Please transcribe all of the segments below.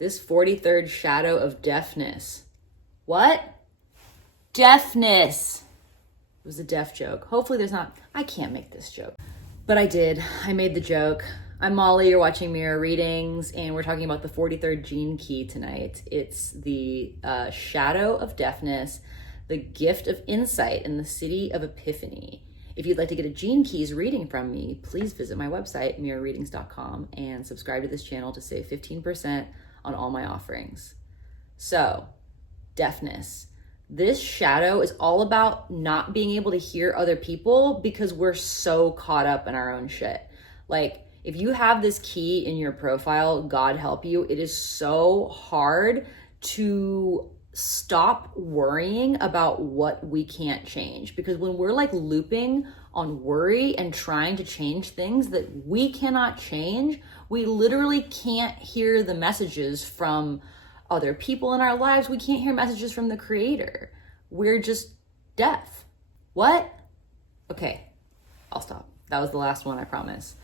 This 43rd shadow of deafness. What? Deafness. It was a deaf joke. Hopefully there's not, I can't make this joke. But I did. I made the joke. I'm Molly, you're watching Mirror Readings, and we're talking about the 43rd gene key tonight. It's the shadow of deafness, the gift of insight in the city of Epiphany. If you'd like to get a gene keys reading from me, please visit my website, mirrorreadings.com, and subscribe to this channel to save 15% on all my offerings. So, deafness. This shadow is all about not being able to hear other people because we're so caught up in our own shit. Like, if you have this key in your profile, God help you, it is so hard to stop worrying about what we can't change. Because when we're like looping on worry and trying to change things that we cannot change, we literally can't hear the messages from other people in our lives. We can't hear messages from the Creator. We're just deaf. What? Okay, I'll stop. That was the last one, I promise.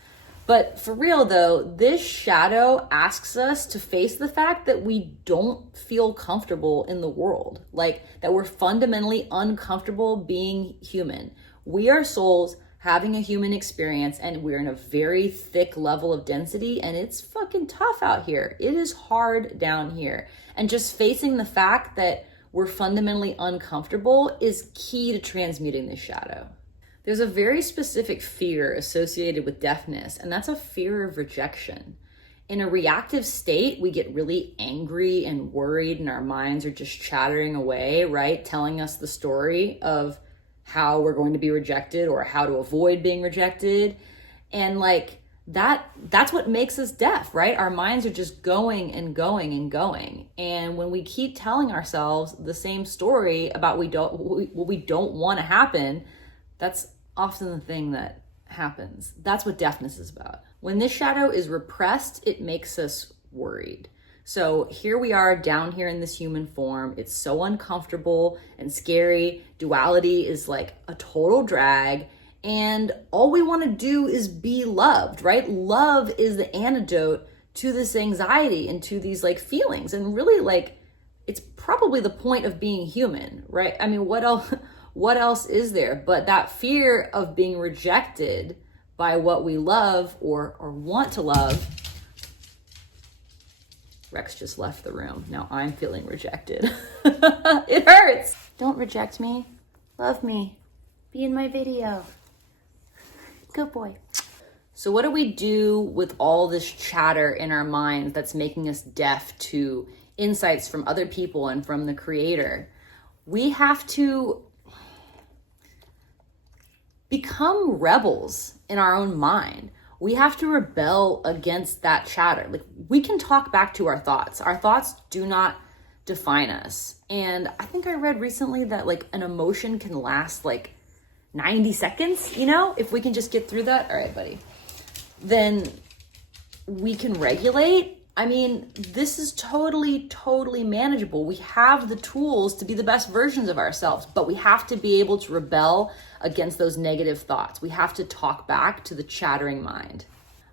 But for real though, this shadow asks us to face the fact that we don't feel comfortable in the world. Like that we're fundamentally uncomfortable being human. We are souls having a human experience, and we're in a very thick level of density, and it's fucking tough out here. It is hard down here. And just facing the fact that we're fundamentally uncomfortable is key to transmuting this shadow. There's a very specific fear associated with deafness, and that's a fear of rejection. In a reactive state, we get really angry and worried, and our minds are just chattering away, right? Telling us the story of how we're going to be rejected or how to avoid being rejected. And like that's what makes us deaf, right? Our minds are just going and going and going. And when we keep telling ourselves the same story about what we don't want to happen, that's often the thing that happens. That's what deafness is about. When this shadow is repressed, it makes us worried. So here we are down here in this human form. It's so uncomfortable and scary. Duality is like a total drag. And all we want to do is be loved, right? Love is the antidote to this anxiety and to these like feelings. And really like, it's probably the point of being human, right? I mean, what else is there but that fear of being rejected by what we love or want to love? Rex just left the room. Now I'm feeling rejected. It hurts. Don't reject me. Love me. Be in my video. Good boy. So what do we do with all this chatter in our minds that's making us deaf to insights from other people and from the Creator? We have to become rebels in our own mind. We have to rebel against that chatter. Like we can talk back to our thoughts. Our thoughts do not define us. And I think I read recently that like an emotion can last like 90 seconds, you know, if we can just get through that. All right, buddy. Then we can regulate. I mean, this is totally manageable. We have the tools to be the best versions of ourselves, but we have to be able to rebel against those negative thoughts. We have to talk back to the chattering mind.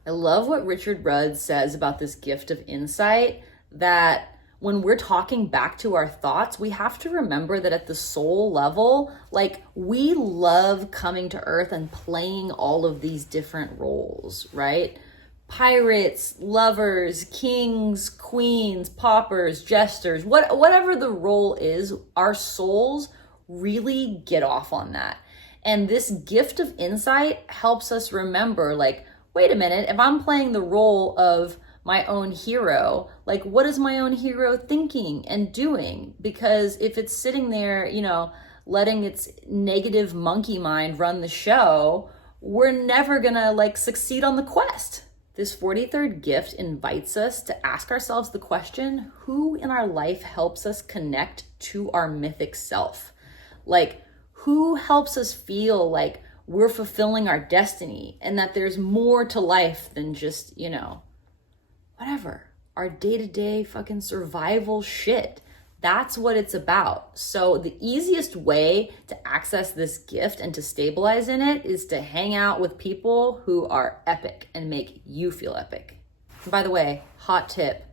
I love what Richard Rudd says about this gift of insight, that when we're talking back to our thoughts, we have to remember that at the soul level, like we love coming to earth and playing all of these different roles, right? Pirates, lovers, kings, queens, paupers, jesters, whatever the role is, our souls really get off on that. And this gift of insight helps us remember, like, wait a minute, if I'm playing the role of my own hero, like, what is my own hero thinking and doing? Because if it's sitting there, you know, letting its negative monkey mind run the show, we're never gonna like succeed on the quest. This 43rd gift invites us to ask ourselves the question, who in our life helps us connect to our mythic self? Like, who helps us feel like we're fulfilling our destiny and that there's more to life than just, you know, whatever, our day-to-day fucking survival shit. That's what it's about. So the easiest way to access this gift and to stabilize in it is to hang out with people who are epic and make you feel epic. And by the way, hot tip,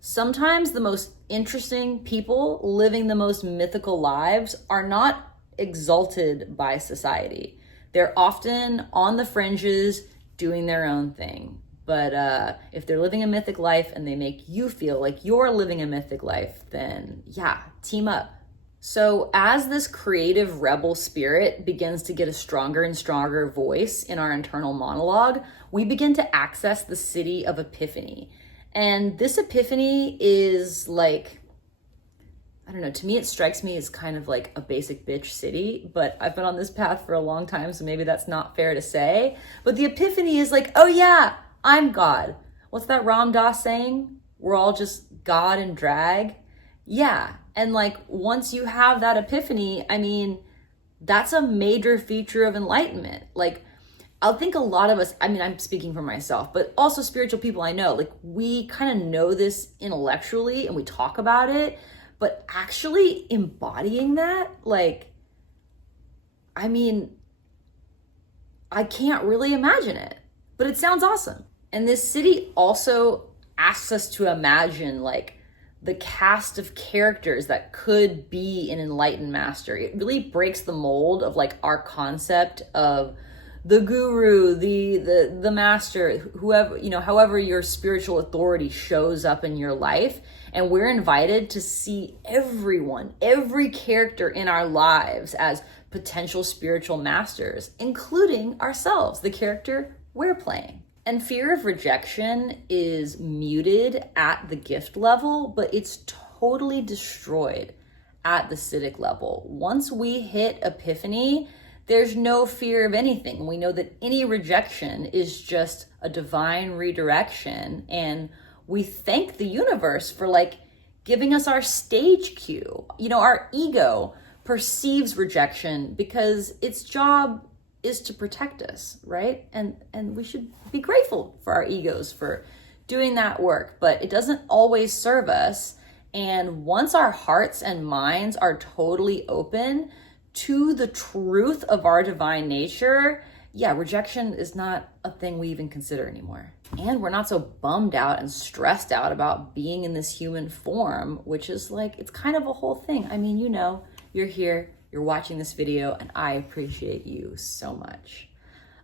Sometimes the most interesting people living the most mythical lives are not exalted by society. They're often on the fringes doing their own thing. But if they're living a mythic life and they make you feel like you're living a mythic life, then yeah, team up. So as this creative rebel spirit begins to get a stronger and stronger voice in our internal monologue, we begin to access the city of Epiphany. And this Epiphany is like, I don't know, to me it strikes me as kind of like a basic bitch city, but I've been on this path for a long time, so maybe that's not fair to say. But the Epiphany is like, oh yeah, I'm God. What's that Ram Dass saying? We're all just God in drag. Yeah. And like, once you have that epiphany, I mean, that's a major feature of enlightenment. Like, I think a lot of us, I mean, I'm speaking for myself, but also spiritual people I know, like we kind of know this intellectually and we talk about it, but actually embodying that, like, I mean, I can't really imagine it, but it sounds awesome. And this city also asks us to imagine like the cast of characters that could be an enlightened master. It really breaks the mold of like our concept of the guru, the master, whoever, you know, however your spiritual authority shows up in your life. And we're invited to see everyone, every character in our lives as potential spiritual masters, including ourselves, the character we're playing. And fear of rejection is muted at the gift level, but it's totally destroyed at the Siddhic level. Once we hit Epiphany, there's no fear of anything. We know that any rejection is just a divine redirection, and we thank the universe for like giving us our stage cue. You know, our ego perceives rejection because its job is to protect us, right? And we should be grateful for our egos for doing that work, but it doesn't always serve us. And once our hearts and minds are totally open to the truth of our divine nature, yeah, rejection is not a thing we even consider anymore. And we're not so bummed out and stressed out about being in this human form, which is like, it's kind of a whole thing. I mean, you know, you're here, you're watching this video, and I appreciate you so much.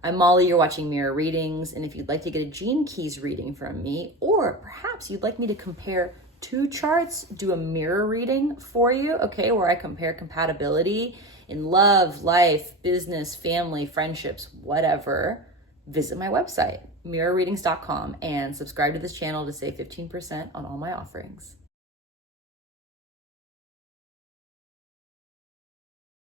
I'm Molly, you're watching Mirror Readings, and if you'd like to get a Gene Keys reading from me, or perhaps you'd like me to compare two charts, do a mirror reading for you, okay, where I compare compatibility in love, life, business, family, friendships, whatever, visit my website, mirrorreadings.com, and subscribe to this channel to save 15% on all my offerings.